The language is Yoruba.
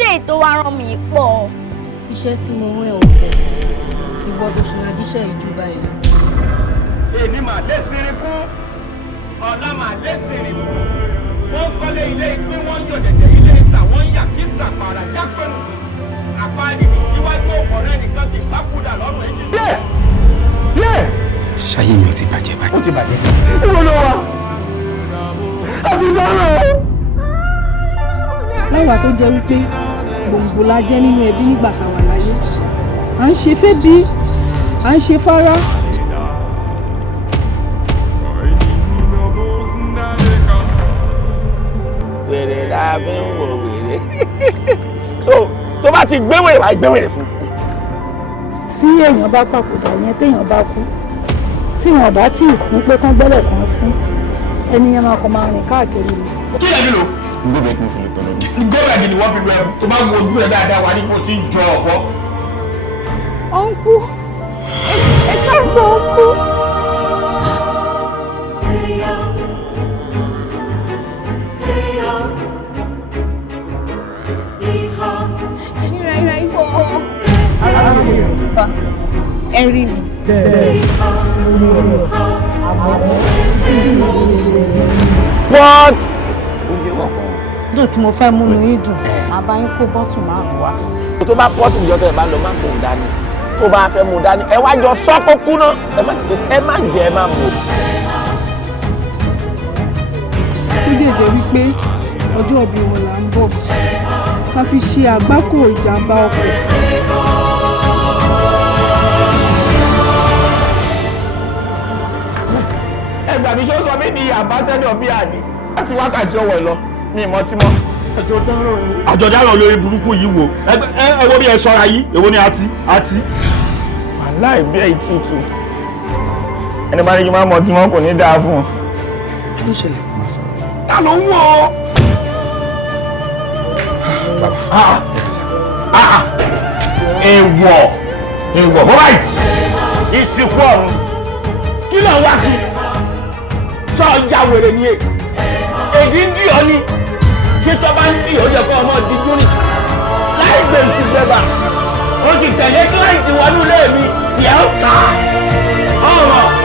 iṣẹ́ ètò wa rán mi pọ̀. Iṣẹ́ tí mo rán ẹ̀ ò pọ̀. Ìwọ tó ṣe máa jíṣẹ́ ìjọba ẹ̀ lọ. Èmi máa lé sírin kú, ọ̀la máa lé sírin kú. Wọ́n kọ́lé ilé ìpín, wọ́n yọ̀ dẹ̀dẹ̀ ilé ìta, wọ́n yà kí sàpàrà jápẹ̀rù. Àpáàdì níwájú ọ̀rẹ́ nìkan kì í bá kúdà lọ́rùn ẹ̀ ṣiṣẹ́. Ṣáyé mi ò ti bàjẹ́ báyìí. Ó ti bàjẹ́. Ìwọ ló wà. A ti dáná. Láìwá tó jẹ́ wípé gbòǹgbò la jẹ́ nínú ẹbí nígbà tá a wà láyé. À ń ṣe fẹ́bí, à ń ṣe fárá. Wèrè la fi ń wo wèrè. So tó bá ti gbé wèrè wá gbé wèrè fún. Tí èèyàn bá papòdà yẹn téèyàn bá kú, tí wọn bá tí ì sín pé kán gbẹ́lẹ̀ kan sín, ẹnìyẹn máa kàn máa rìn káàkiri ni. Kí lè nílò? Gómìnà kì í fi lè tọ́lọ́ bí. Gómìnà kì í wọ́n fi lu ẹrù tó bá wo ojú ẹ̀ dáadáa wà ní kó tí ń jọ ọ̀pọ̀. Ọ̀nkú, ẹ ká sọ ọ̀nkú. Ẹ̀rí mi. What? Dùn tí mo fẹ́ múnú yín dùn, màá bá yín kó bọ́tù márùn-ún wá. Tó bá pọ́sì ìjọ tẹ̀ bá lọ má kó dání. Tó bá fẹ́ mú dání, ẹ wá jọ sọ́kó kú náà. Ẹ má jẹ ẹ má mú. Ó lè jẹ́ wípé ọjọ́ ìbí wọn là ń bọ̀. Ká fi ṣe àgbákò ìjàmbá ọkọ̀. Ẹgbà mi ṣó sọ mí di àbáṣẹ́dọ̀ bí àní. Láti wákàtí ọwọ́ lọ, mi mọ́ tí mọ́. Àjọ̀dáràn olórí burúkú yìí wò. Ẹ wo bí ẹ ṣọ́ra yìí, èwo ni àti. Wàláì bí ẹ ìtútù. Ẹni bá ní kí n máa mọ tí wọ́n kò ní dáa fún un. Kí ló ṣẹlẹ̀? Ta ló ń wọ̀ ọ́? Èèwọ̀ bọ́ báyìí. Ìsìnkú ọ̀run. Kí ló ń wá kí? Sọ ọjà wèrè ni èdè ń dì ọ́ ni. Ṣé tó bá ń dì ó yẹ kó ọmọ dídú ni? Láì gbé ìsìnkú ó sì tẹ̀lé kíláìtì wọnú ilé mi, tí ẹ ń kà á. Ọ̀rọ̀.